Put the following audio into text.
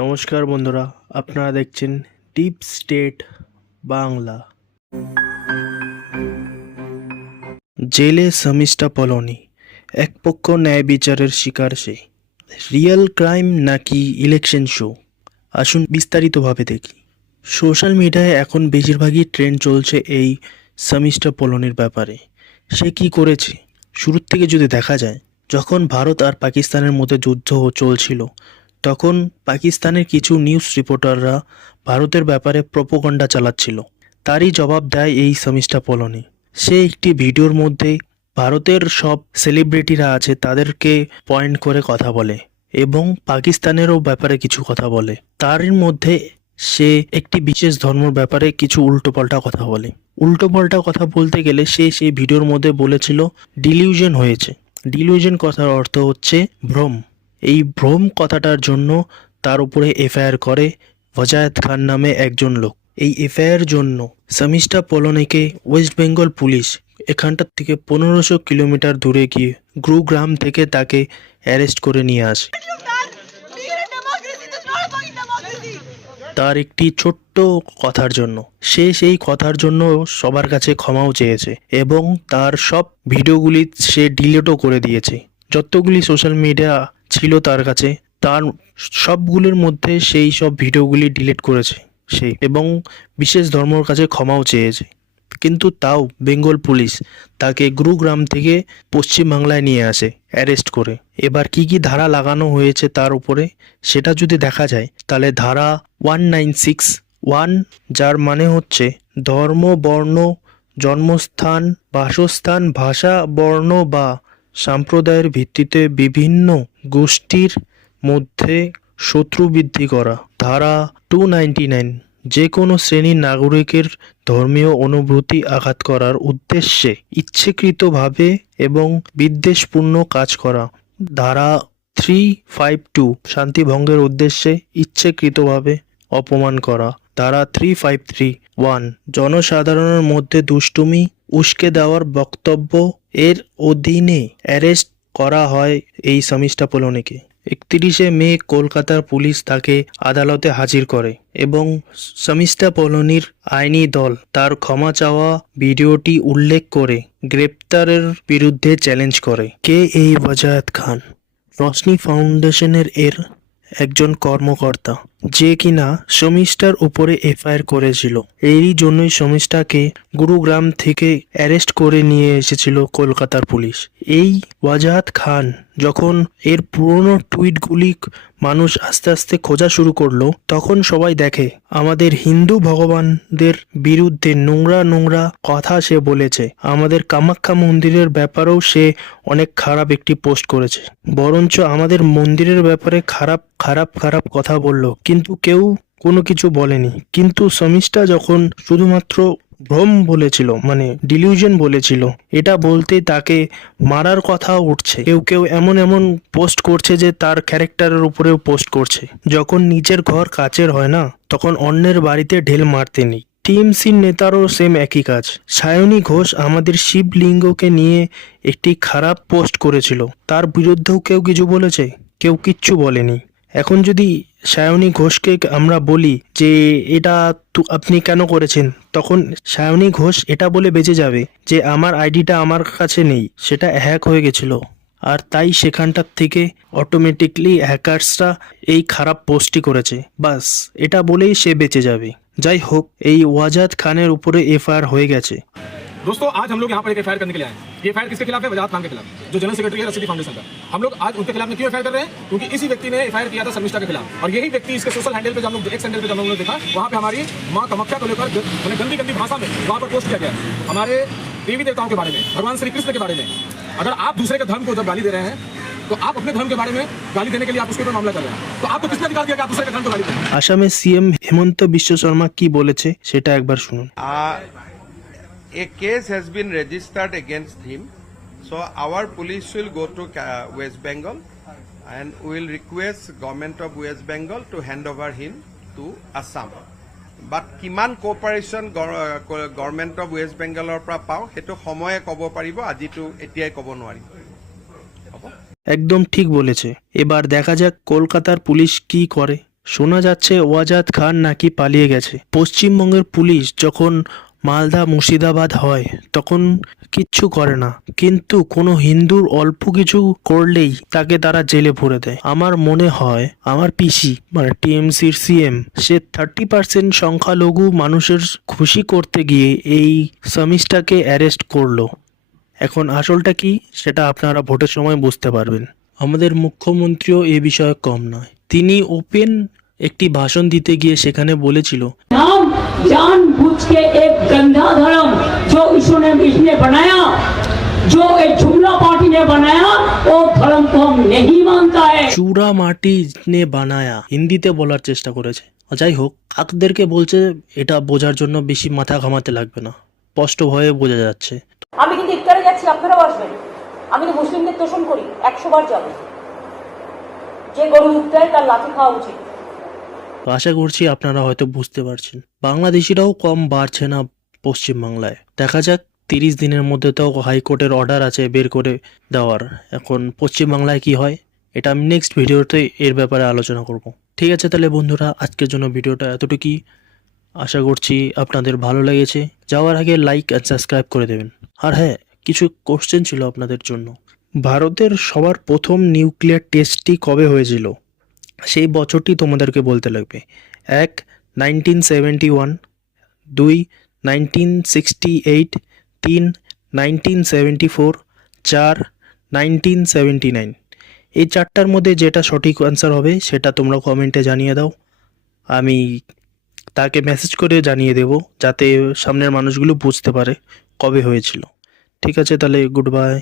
নমস্কার বন্ধুরা, আপনারা দেখছেন ডিপ স্টেট বাংলা। জেলে শর্মিষ্ঠা পলোনি, এক পক্ষ ন্যায় বিচারের শিকার সে। রিয়েল ক্রাইম নাকি ইলেকশন শো, আসুন বিস্তারিতভাবে দেখি। সোশ্যাল মিডিয়ায় এখন বেশিরভাগই ট্রেন্ড চলছে এই শর্মিষ্ঠা পলোনির ব্যাপারে। সে কি করেছে শুরুর থেকে যদি দেখা যায়, যখন ভারত আর পাকিস্তানের মধ্যে যুদ্ধ চলছিল, তখন পাকিস্তানের কিছু নিউজ রিপোর্টাররা ভারতের ব্যাপারে প্রোপাগান্ডা চালাচ্ছিল। তারই জবাব দেয় এই শর্মিষ্ঠা পলোনি। সে একটি ভিডিওর মধ্যে ভারতের সব সেলিব্রিটিরা আছে তাদেরকে পয়েন্ট করে কথা বলে এবং পাকিস্তানেরও ব্যাপারে কিছু কথা বলে। তার মধ্যে সে একটি বিশেষ ধর্মের ব্যাপারে কিছু উল্টোপাল্টা কথা বলে। উল্টোপাল্টা কথা বলতে গেলে সে সেই ভিডিওর মধ্যে বলেছিল ডিলিউশন হয়েছে। ডিলিউশন কথার অর্থ হচ্ছে ভ্রম। এই ভ্রম কথাটার জন্য তার উপরে এফআইআর করে ওয়াজাহাত খান নামে একজন লোক। এই এফআইআর জন্য শর্মিষ্ঠা পলোনিকে ওয়েস্ট বেঙ্গল পুলিশ এখানটার থেকে 1500 কিলোমিটার দূরে গিয়ে গুরুগ্রাম থেকে তাকে অ্যারেস্ট করে নিয়ে আসে। তার একটি ছোট্ট কথার জন্য সে সেই কথার জন্য সবার কাছে ক্ষমাও চেয়েছে এবং তার সব ভিডিওগুলি সে ডিলিটও করে দিয়েছে। যতগুলি সোশ্যাল মিডিয়া ছিল তার কাছে, তার সবগুলির মধ্যে সেই সব ভিডিওগুলি ডিলিট করেছে সে এবং বিশেষ ধর্মর কাছে ক্ষমাও চেয়েছে। কিন্তু তাও বেঙ্গল পুলিশ তাকে গুরুগ্রাম থেকে পশ্চিমবাংলায় নিয়ে আসে অ্যারেস্ট করে। এবার কি কি ধারা লাগানো হয়েছে তার উপরে সেটা যদি দেখা যায়, তাহলে ধারা 1961, যার মানে হচ্ছে ধর্ম, বর্ণ, জন্মস্থান, বাসস্থান, ভাষা, বর্ণ বা সম্প্রদায়ের ভিত্তিতে বিভিন্ন গোষ্ঠীর মধ্যে শত্রু বৃদ্ধি করা। ধারা 299, যে কোনো শ্রেণীর নাগরিকের ধর্মীয় অনুভূতি আঘাত করার উদ্দেশ্যে ইচ্ছাকৃতভাবে এবং বিদ্বেষপূর্ণ কাজ করা। ধারা 352, শান্তি ভঙ্গের উদ্দেশ্যে ইচ্ছাকৃতভাবে অপমান করা। ধারা 3531, জনসাধারণের মধ্যে দুষ্টুমি, উস্কে দেওয়ার বক্তব্য এর অধীনে অ্যারেস্ট করা হয় এই শর্মিষ্ঠা পলোনিকে। 31শে মে কলকাতার পুলিশ তাকে আদালতে হাজির করে এবং শর্মিষ্ঠা পলোনির আইনি দল তার ক্ষমা চাওয়া ভিডিওটি উল্লেখ করে গ্রেপ্তারের বিরুদ্ধে চ্যালেঞ্জ করে। কে এই ওয়াজাহাত খান? রশনি ফাউন্ডেশনের একজন কর্মকর্তা, যে কিনা শর্মিষ্ঠার উপরে এফআইআর করেছিল। এরই জন্যই শর্মিষ্ঠাকে গুরুগ্রাম থেকে অ্যারেস্ট করে নিয়ে এসেছিল কলকাতার পুলিশ। এই ওয়াজাহাত খান যখন এর পুরনো টুইটগুলি মানুষ আস্তে আস্তে খোঁজা শুরু করলো, তখন সবাই দেখে আমাদের হিন্দু ভগবানদের বিরুদ্ধে নোংরা নোংরা কথা সে বলেছে। আমাদের কামাখ্যা মন্দিরের ব্যাপারেও সে অনেক খারাপ একটি পোস্ট করেছে, বরঞ্চ আমাদের মন্দিরের ব্যাপারে খারাপ খারাপ খারাপ কথা বলল, কিন্তু কেউ কোনো কিছু বলেনি। কিন্তু শর্মিষ্ঠা যখন শুধুমাত্র ভ্রম বলেছিল, মানে ডিলিউশন বলেছিল, এটা বলতেই তাকে মারার কথা উঠছে। কেউ কেউ এমন এমন পোস্ট করছে যে তার ক্যারেক্টারের উপরেও পোস্ট করছে। যখন নিজের ঘর কাচের হয় না, তখন অন্যের বাড়িতে ঢেল মারতে নেই। টিএমসির নেতারও সেম একই কাজ। সায়নী ঘোষ আমাদের শিবলিঙ্গকে নিয়ে একটি খারাপ পোস্ট করেছিল, তার বিরুদ্ধেও কেউ কিছু বলেছে? কেউ কিচ্ছু বলেনি। এখন যদি সায়নী ঘোষকে আমরা বলি যে এটা আপনি কেন করেছেন, তখন সায়নী ঘোষ এটা বলে বেঁচে যাবে যে আমার আইডিটা আমার কাছে নেই, সেটা হ্যাক হয়ে গেছিল। আর তাই সেখানটার থেকে অটোমেটিকলি হ্যাকার্সরা এই খারাপ পোস্টই করেছে, বাস এটা বলেই সে বেঁচে যাবে। যাই হোক, এই ওয়াজাহাত খানের উপরে এফআইআর হয়ে গেছে। दोस्तों, आज हम लोग यहाँ पर एक एफआईआर करने के लिए आए हैं। ये एफआईआर किसके खिलाफ है? वजाहत खान के खिलाफ, जो जनरल सेक्रेटरी है रसीदी फाउंडेशन का। हम लोग आज उनके खिलाफ में क्यों एफआईआर कर रहे हैं? क्योंकि इसी व्यक्ति ने एफआईआर किया था शर्मिष्ठा के खिलाफ, और यही व्यक्ति इसके सोशल हैंडल पे, जब हम लोग एक्स हैंडल पे जब हम लोगों ने देखा, वहाँ पे हमारी माँ कामाख्या को लेकर गंदी गंदी भाषा में वहाँ पर पोस्ट किया गया, हमारे देवी देवताओं के बारे में, भगवान श्री कृष्ण के बारे में। अगर आप दूसरे के धर्म को जब गाली दे रहे हैं, तो आप अपने धर्म के बारे में गाली देने के लिए आप उसके ऊपर मामला कर रहे हैं, तो आपको किसने अधिकार दिया कि आप दूसरे के धर्म को गाली दें? আসামে সিএম হেমন্ত বিশ্ব শর্মা কি বলেছে সেটা একবার শুনুন। A case has been registered against him, so our police will go to West Bengal and we will request government of West Bengal to hand over him to Assam. But kiman cooperation government of West Bengalor pra pao hetu samoye kobo paribo, ajitu etiai kobo nwari. একদম ঠিক বলেছে। এবার দেখা যাক কলকাতার police কি করে। শোনা যাচ্ছে ওয়াজাদ খান নাকি পালিয়ে গেছে। পশ্চিমবঙ্গের পুলিশ যখন মালদা মুর্শিদাবাদ হয় তখন কিচ্ছু করে না, কিন্তু কোনো হিন্দুর অল্প কিছু করলেই তাকে তারা জেলে ভরে দেয়। আমার মনে হয় আমার পিসি মানে টিএমসির সিএম সে 30% সংখ্যালঘু মানুষের খুশি করতে গিয়ে এই সামিসটাকে অ্যারেস্ট করলো। এখন আসলটা কি সেটা আপনারা ভোটের সময় বুঝতে পারবেন। আমাদের মুখ্যমন্ত্রীও এ বিষয়ে কম নয়। তিনি ওপেন একটি ভাষণ দিতে গিয়ে সেখানে বলেছিল, नाम जानबूझ के एक गंदा धर्म जो इसने बनाया, जो एक जुमला पार्टी ने बनाया, वो धर्म को हम नहीं मानता है। চূড়া মাটি নে বানায়া হিন্দিতে বলার চেষ্টা করেছে। যাই হোক, কাকদেরকে বলছে এটা বোঝার জন্য বেশি মাথা ঘামাতে লাগবে না, স্পষ্ট ভয়ে বোঝা যাচ্ছে। আমি কিন্তু ইফতারে যাচ্ছি, আপনারাও আসবেন। আমি তো মুসলিমদের তোষণ করি, 100 বার যাব। যে গরু ইফতারে তার লাঠি খাওয়া উচিত। তো আশা করছি আপনারা হয়তো বুঝতে পারছেন। বাংলাদেশিরাও কম বাড়ছে না পশ্চিমবাংলায়। দেখা যাক, 30 দিনের মধ্যে তো হাইকোর্টের অর্ডার আছে বের করে দেওয়ার। এখন পশ্চিমবাংলায় কি হয় এটা আমি নেক্সট ভিডিওতে এর ব্যাপারে আলোচনা করব। ঠিক আছে, তাহলে বন্ধুরা আজকের জন্য ভিডিওটা এতটুকুই। আশা করছি আপনাদের ভালো লেগেছে। যাওয়ার আগে লাইক অ্যান্ড সাবস্ক্রাইব করে দেবেন। আর হ্যাঁ, কিছু কোশ্চেন ছিল আপনাদের জন্য। ভারতের সবার প্রথম নিউক্লিয়ার টেস্টটি কবে হয়েছিল সেই বছরটি তোমাদেরকে বলতে লাগবে। 1 1971, 2 1968, 3 1974, 4 1979। এই চারটার মধ্যে যেটা সঠিক অ্যান্সার হবে সেটা তোমরা কমেন্টে জানিয়ে দাও। আমি তাকে মেসেজ করে জানিয়ে দেব যাতে সামনের মানুষগুলো বুঝতে পারে কবে হয়েছিল। ঠিক আছে, তাহলে গুড বাই।